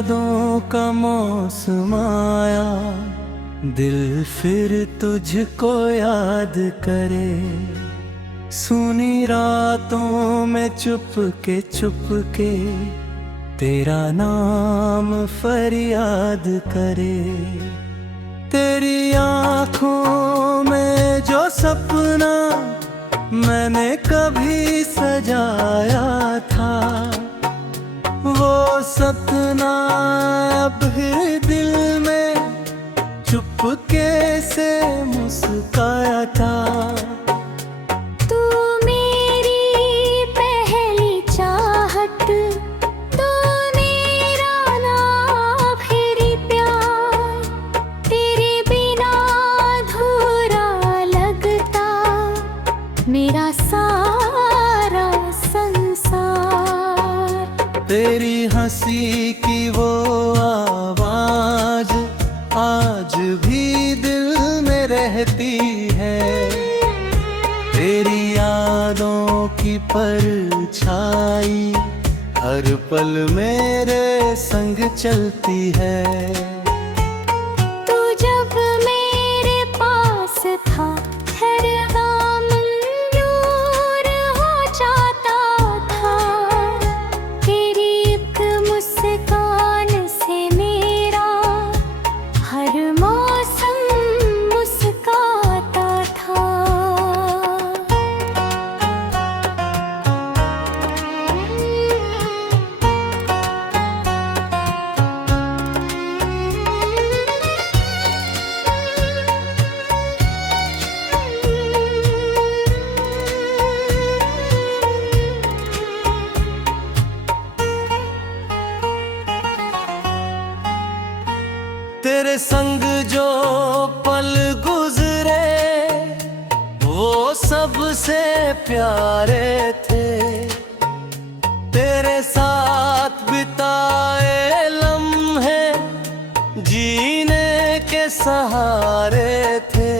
यादों का मौसम आया, दिल फिर तुझको याद करे। सुनी रातों में चुप के तेरा नाम फरियाद करे। तेरी आँखों में जो सपना मैंने कभी सजाया था, वो सपना अब फिर दिल में चुपके से मुस्काया था। तू मेरी पहली चाहत, तू मेरा ना आखिरी प्यार। तेरे बिना अधूरा लगता मेरा सारा संसार। तेरी हंसी की वो आवाज आज भी दिल में रहती है। तेरी यादों की परछाई हर पल मेरे संग चलती है। तू जब मेरे पास था हर काम दूर हो जाता था। तेरी एक मुस्कान से मेरा हर मौसम मुस्काता था। तेरे संग जो पल गुजरे वो सबसे प्यारे थे। तेरे साथ बिताए लम्हे जीने के सहारे थे।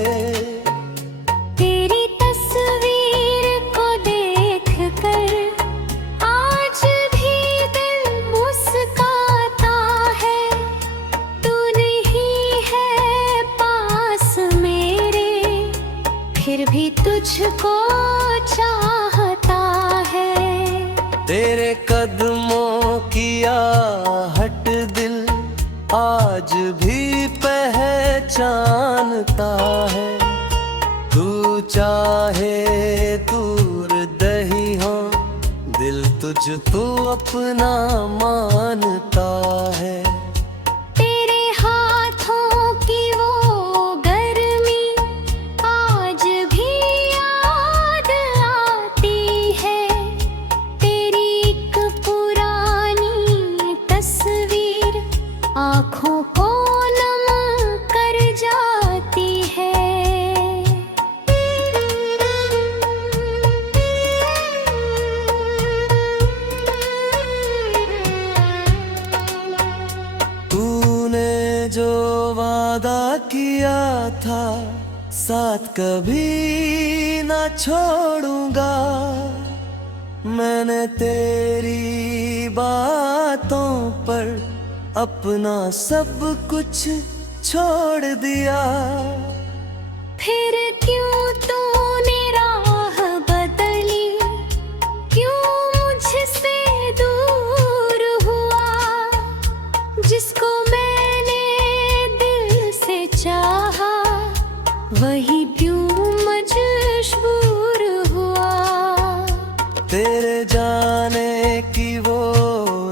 तेरी तस्वीर को देखकर आज भी दिल मुस्काता है। तू नहीं है पास मेरे, फिर भी तुझको चाहता है। तेरे कदमों की आहट दिल आज भी पहचानता है। तू चाहे दूर दही हो, दिल तुझको अपना मानता है। तेरे हाथों की वो गर्मी आज भी याद आती है। तेरी एक पुरानी तस्वीर आँखों को नम कर जाती है। तूने जो वादा किया था साथ कभी ना छोड़ूंगा, मैंने तेरी बातों पर अपना सब कुछ छोड़ दिया। फिर क्यों तूने राह बदली, क्यों मुझसे दूर हुआ। जिसको मैंने दिल से चाहा वही क्यों मजबूर हुआ। तेरे जाने की वो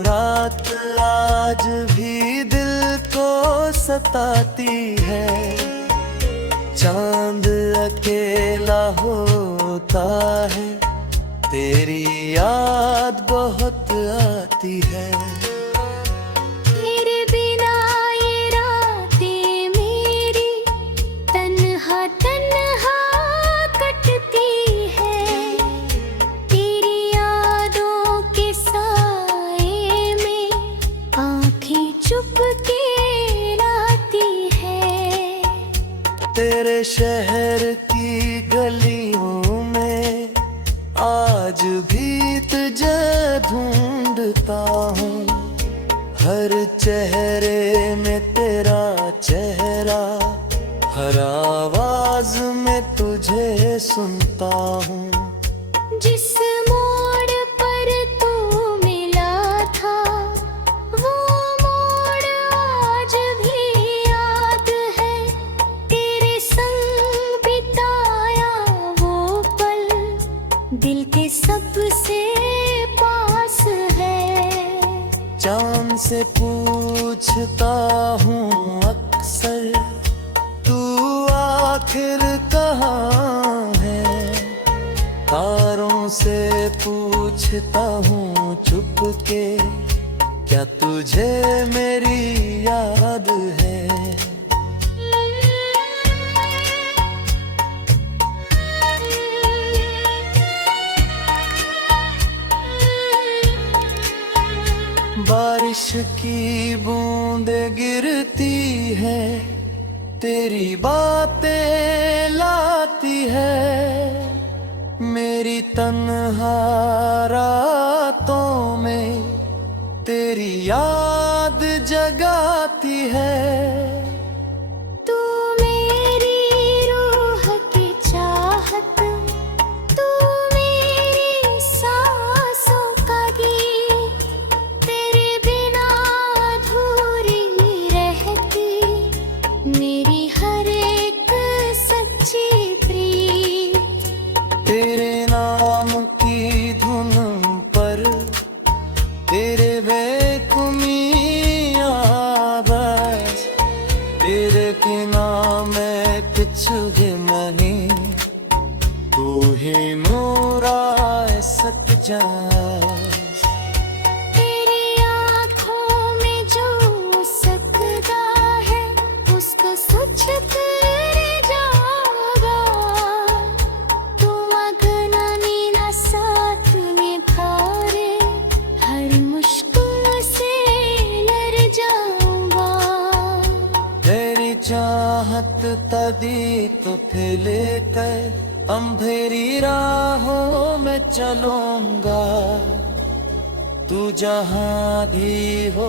रात आज भी दिल को सताती है। चांद अकेला होता है, तेरी याद बहुत आती है। तेरे बिना ये रातें मेरी तन्हा तन्हा कटती है। तेरी यादों के साए में आँखें चुपके लाती है। तेरे शहर की गलियों में आज भी तुझे ढूंढता हूँ। हर चेहरे में तेरा चेहरा, हर आवाज में तुझे सुनता हूँ। जिस मोड़ पर तू मिला था वो मोड़ आज भी याद है। तेरे संग बिताया वो पल दिल के सबसे पास है। चांद से पूछता हूँ अक्सर, तू आखिर कहाँ है। तारों से पूछता हूँ चुपके, क्या तुझे मेरी याद है। बारिश की बूंदें गिरती है, तेरी बातें लाती है। मेरी तन्हा रातों में तेरी याद जगाती है। तू मेरी रूह की चाहत, तू मेरी सांसों का गीत। तेरे बिना अधूरी रहती मेरी हर एक सच्ची प्रीत। तेरे नाम की धुन पर तेरे बेखुमी आवाज, तेरे बिना मैं कुछ भी नहीं, तू ही मोरा सक जा। तेरी आँखों में जो सकता है उसको सच तेरे जागा। तू अगनानी ना साथ में भारे, हर मुश्किल से लड़ जाऊंगा। तेरी चाहत तदी तो फिर लेकर अंधेरी राहों में चलूंगा। तू जहाँ भी हो